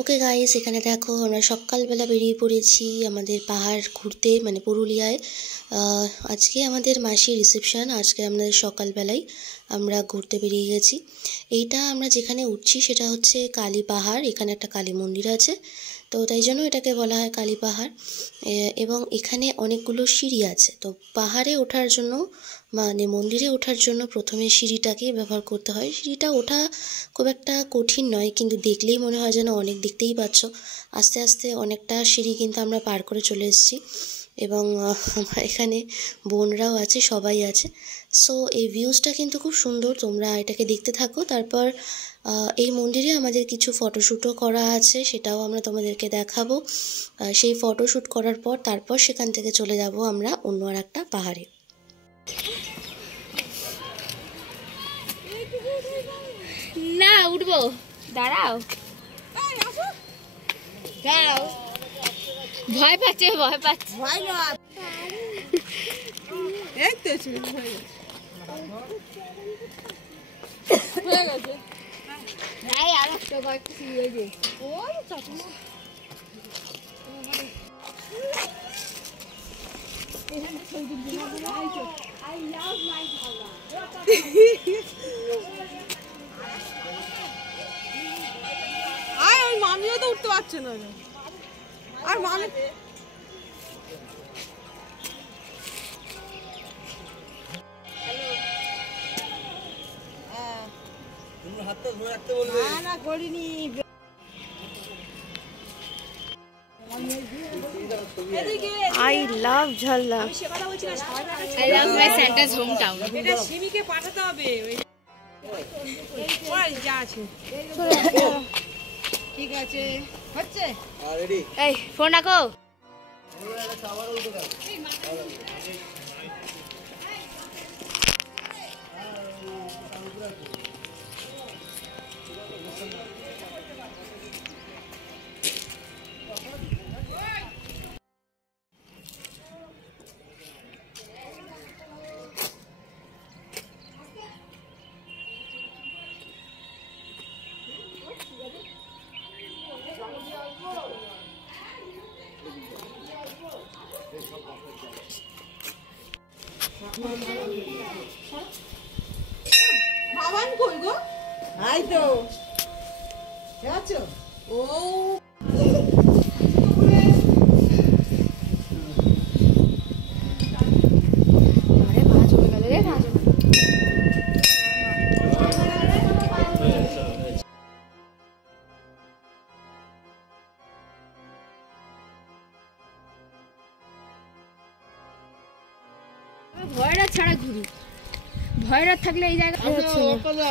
Okay guys, এখানে দেখো আমরা সকালবেলা বেরিয়ে পড়েছি আমাদের পাহাড় ঘুরতে, মানে পুরুলিয়ায়। আজকে আমাদের মাসির রিসেপশন। আজকে আমাদের সকালবেলায় আমরা ঘুরতে বেরিয়ে গেছি। এইটা আমরা যেখানে উঠছি সেটা হচ্ছে কালী পাহাড়। এখানে একটা কালী মন্দির আছে, তো তাই জন্য এটাকে বলা হয় কালী পাহাড়। এবং এখানে অনেকগুলো সিঁড়ি আছে। তো পাহাড়ে ওঠার জন্য, মানে মন্দিরে ওঠার জন্য প্রথমে সিঁড়িটাকে ব্যবহার করতে হয়। সিঁড়িটা ওঠা খুব একটা কঠিন নয়, কিন্তু দেখলেই মনে হয় যেন অনেক, দেখতেই পাচ্ছ আস্তে আস্তে অনেকটা সিঁড়ি কিন্তু আমরা পার করে চলে এসেছি। এবং আমার এখানে বোনরাও আছে, সবাই আছে। সো এই ভিউজটা কিন্তু খুব সুন্দর, তোমরা এটাকে দেখতে থাকো। তারপর এই মন্দিরে আমাদের কিছু ফটোশ্যুটও করা আছে, সেটাও আমরা তোমাদেরকে দেখাবো। সেই ফটোশ্যুট করার পর তারপর সেখান থেকে চলে যাব আমরা অন্য আর একটা পাহাড়ে। না উঠবো, দাঁড়াও দাঁড়াও, ভয় পাচ্ছে ভয় পাচ্ছে। ভয় না, এই তো হয়ে গেছে। নাই আর একটা কয়েকটা সিঁড়ি হয়েছে। ওই চাচু ওই মামিও তো উঠতে পারছে না। আর মামি হাতটা ধরে রাখতে বলবে। না করিনি। I love ঝালনা। I love my Santa's hometown. এটা সিমিকে পাঠাতে হবে। ওই যা আছে ঠিক আছে, হচ্ছে রেডি। এই ফোন রাখো। বাবান কই গো? আই তো আছো। ও আরে মা চলে গেল রে, মা চলে গেল। ভয়রা ছাড়া ঘুরি, ভয়রা থাকলে এই জায়গা হচ্ছে না।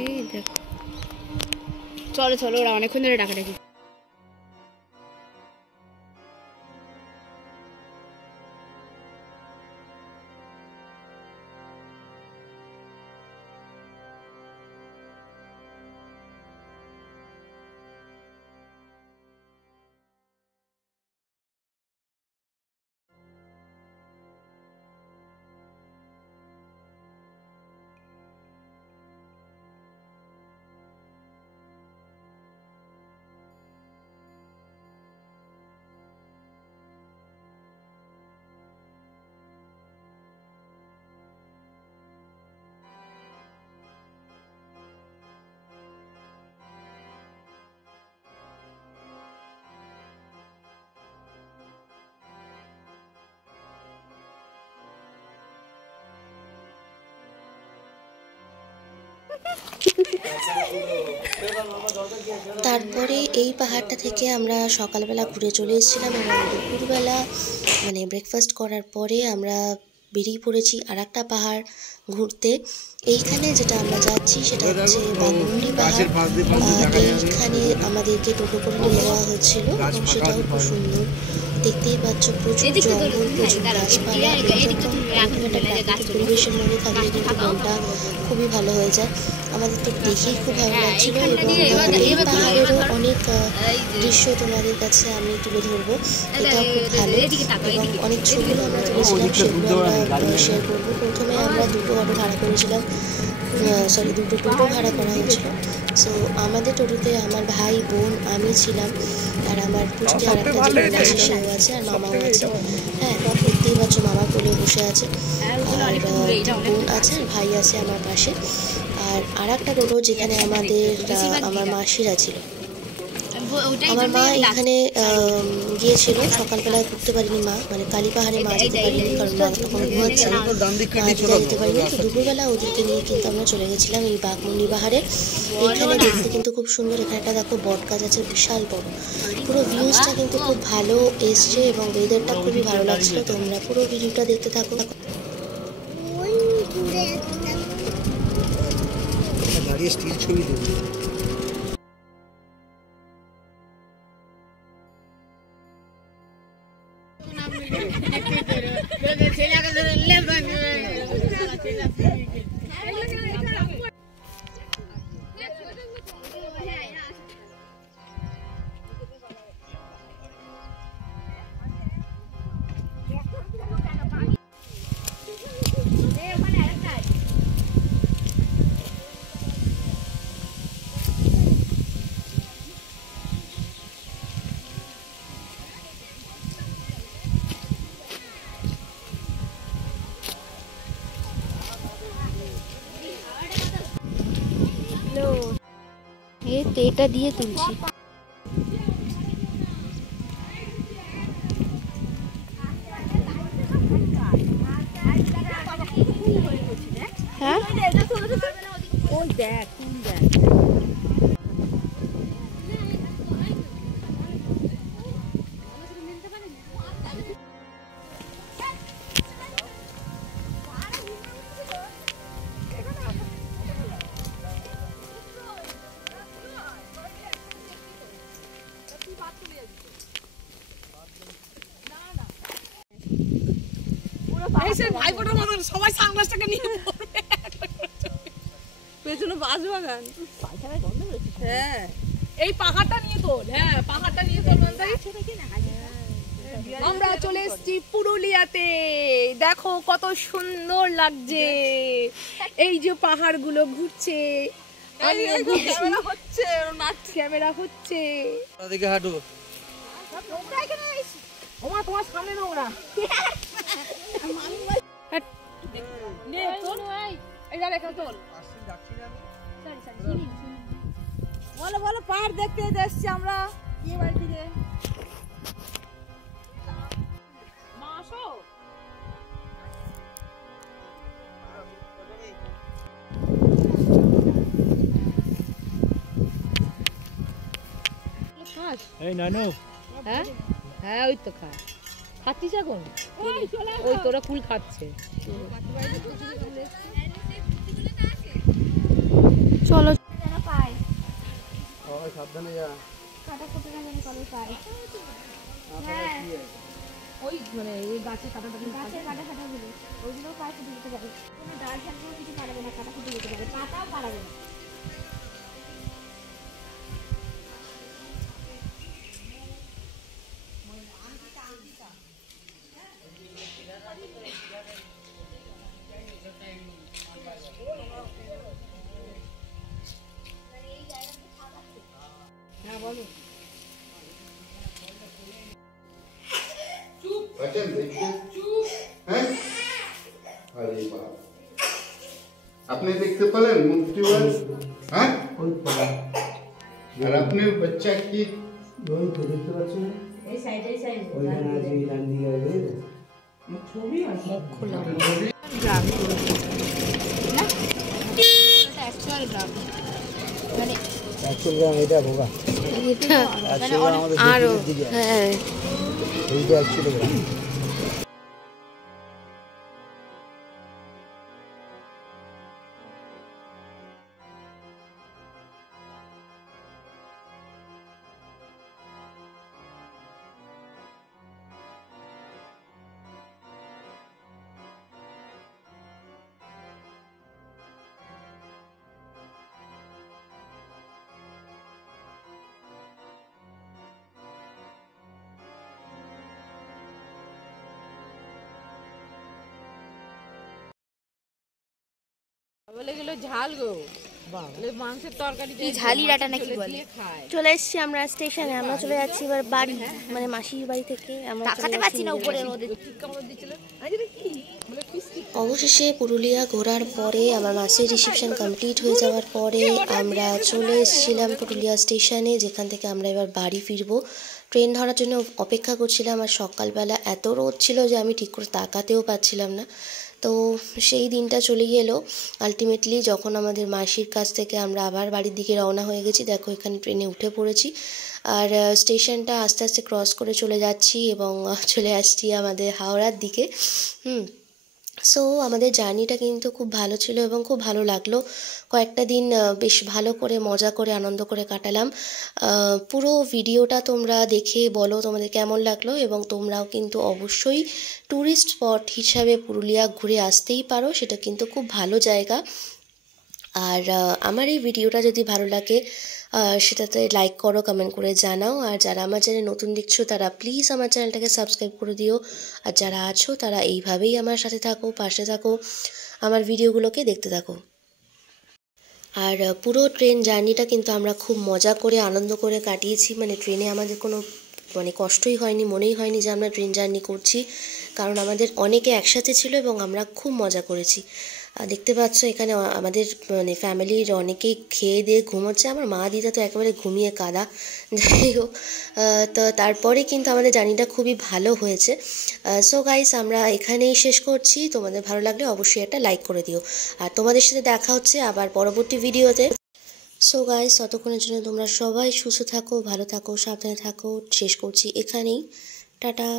এই দেখো, চলো চলো, ওরা অনেকক্ষণ ধরে ডাকাডাকি। তারপরে এই পাহাড়টা থেকে আমরা সকালবেলা ঘুরে চলে এসেছিলাম এবং দুপুরবেলা মানে ব্রেকফাস্ট করার পরে আমরা বেরিয়ে পড়েছি আর একটা পাহাড়, ঘুরতে। এইখানে যেটা আমরা যাচ্ছি সেটা হচ্ছে বাঘমুন্ডি পাহাড়। এইখানে আমাদেরকে টোটো করে নিয়ে যাওয়া হচ্ছিল এবং সেটাও খুব সুন্দর। দেখতেই পাচ্ছ প্রচুর জঙ্গল, প্রচুর গাছপালা। এইরকম একটা প্রাকৃতিক পরিবেশের মধ্যে থাকলে কিন্তু মনটা খুবই ভালো হয়ে যায়। আমাদের তো দেখেই খুব ভালো লাগছিল এবং এই পাহাড়েরও অনেক দৃশ্য তোমাদের কাছে আমি তুলে ধরবো। এটাও খুব ভালো এবং অনেক ছবিও আমরা তুলেছিলাম, সেগুলো আমরা শেয়ার করবো। প্রথমে আমরা দুটো টোটো ভাড়া করা হয়েছিল। সো আমাদের টোটোতে আমার ভাই, বোন, আমি ছিলাম, আর আমার পুচকে আর একটা যে বোন আছে সেও আছে, আর মামাও আছে। হ্যাঁ, দেখতেই পাচ্ছ মামা কোলে বসে আছে, আর বোন আছে, আর ভাই আছে আমার পাশে। আর একটা টোটো যেখানে আমার মাসিরা ছিল। আমার মা এখানে গিয়েছিল সকালবেলায়, ঘুরতে পারিনি মা, মানে কালী পাহাড়ে মা যেতে পারিনি, কারণ মা তখন ঘুমাচ্ছে, মা যেতে পারিনি। তো দুপুরবেলা ওদেরকে নিয়ে কিন্তু আমরা চলে গেছিলাম এই বাঘমুন্ডি পাহাড়ে। এখানে দেখতে কিন্তু খুব সুন্দর। এখানে একটা দেখো বট গাছ আছে, বিশাল বড়। পুরো ভিউজটা কিন্তু খুব ভালো এসছে এবং ওয়েদারটা খুবই ভালো লাগছিল। তোমরা পুরো ভিডিওটা দেখতে থাকো। ছবি দেবো। এটা দিয়ে তুলছি। হ্যাঁ, ওই দেখ, দেখ। সবাই সানগ্লাসটাকে নিয়ে পড়বে, পেছনে বাস বাগান। হ্যাঁ, এই পাহাড়টা নিয়ে তোল। হ্যাঁ, পাহাড়টা নিয়ে তোল। আমরা চলে এসেছি পুরুলিয়াতে। দেখো কত সুন্দর লাগছে। এই যে পাহাড়গুলো ঘুরছে, ক্যামেরা হচ্ছে। হাঁটু তোমার সামনে নোংরা। বলো বলো, পাহাড় দেখতে এসছি আমরা। কি বাড়ি থেকে মা আসো। এই নানু। হ্যাঁ হ্যাঁ, ওই তো খাচ্ছিস এখন। ওই তোরা কুল খাচ্ছে। চলো। সাবধানে যা। ওই মানে এই গাছে কাটা গুলো ওইগুলো পায়ে ফুটে যেতে পারে। কোনো ডাল থাকলেও কিছু পারবে না, কাটা ফুটে যেতে পারে, পাতাও পারবে না। আপনি দেখতে পেলেন মুক্তি? হ্যাঁ, আর আপনার বাচ্চা কি দেখতে পাচ্ছেন? এটা ভোগা, আরো হ্যাঁ, এইটা অ্যাকচুয়ালি বলে গেল ঝাল গো, মাংসের তরকারি ঝালি ডাটা নাকি বলে। চলে এসেছি আমরা স্টেশনে, আমরা চলে যাচ্ছি এবার বাড়ি, মানে মাসির বাড়ি থেকে আমরা তাকাতে পারছি না উপরে রোদে। অবশেষে পুরুলিয়া ঘোরার পরে আমার মাসির রিসেপশন কমপ্লিট হয়ে যাওয়ার পরে আমরা চলে এসেছিলাম পুরুলিয়া স্টেশনে, যেখান থেকে আমরা এবার বাড়ি ফিরবো। ট্রেন ধরার জন্য অপেক্ষা করছিলাম, আর সকালবেলা এত রোদ ছিল যে আমি ঠিক করে তাকাতেও পাচ্ছিলাম না। তো সেই দিনটা চলে গেল আলটিমেটলি, যখন আমাদের মাসির কাছ থেকে আমরা আবার বাড়ির দিকে রওনা হয়ে গেছি। দেখো এখানে ট্রেনে উঠে পড়েছি, আর স্টেশনটা আস্তে আস্তে ক্রস করে চলে যাচ্ছি এবং চলে আসছি আমাদের হাওড়ার দিকে। সো আমাদের জার্নিটা কিন্তু খুব ভালো ছিল এবং খুব ভালো লাগলো। কয়েকটা দিন বেশ ভালো করে মজা করে আনন্দ করে কাটালাম। পুরো ভিডিওটা তোমরা দেখে বলো তোমাদের কেমন লাগলো, এবং তোমরাও কিন্তু অবশ্যই ট্যুরিস্ট স্পট হিসাবে পুরুলিয়া ঘুরে আসতেই পারো, সেটা কিন্তু খুব ভালো জায়গা। আর আমার এই ভিডিওটা যদি ভালো লাগে সেটাতে লাইক করো, কমেন্ট করে জানাও। আর যারা আমার চ্যানেল নতুন দেখছো তারা প্লিজ আমার চ্যানেলটাকে সাবস্ক্রাইব করে দিও, আর যারা আছো তারা এইভাবেই আমার সাথে থাকো, পাশে থাকো, আমার ভিডিওগুলোকে দেখতে থাকো। আর পুরো ট্রেন জার্নিটা কিন্তু আমরা খুব মজা করে আনন্দ করে কাটিয়েছি, মানে ট্রেনে আমাদের কোনো কষ্টই হয়নি, মনেই হয়নি যে আমরা ট্রেন জার্নি করছি, কারণ আমাদের অনেকে একসাথে ছিল এবং আমরা খুব মজা করেছি। দেখতে পাচ্ছ এখানে আমাদের ফ্যামিলির অনেকেই খেয়ে দিয়ে ঘুমোচ্ছে, আমার মা দিদা তো একেবারে ঘুমিয়ে কাদা। যাই হোক, তো তারপরে কিন্তু আমাদের জার্নিটা খুবই ভালো হয়েছে। সো গাইস, আমরা এখানেই শেষ করছি। তোমাদের ভালো লাগলে অবশ্যই একটা লাইক করে দিও, আর তোমাদের সাথে দেখা হচ্ছে আবার পরবর্তী ভিডিওতে। সো গাইস, ততক্ষণের জন্য তোমরা সবাই সুস্থ থাকো, ভালো থাকো, সাবধানে থাকো। শেষ করছি এখানেই, টাটা।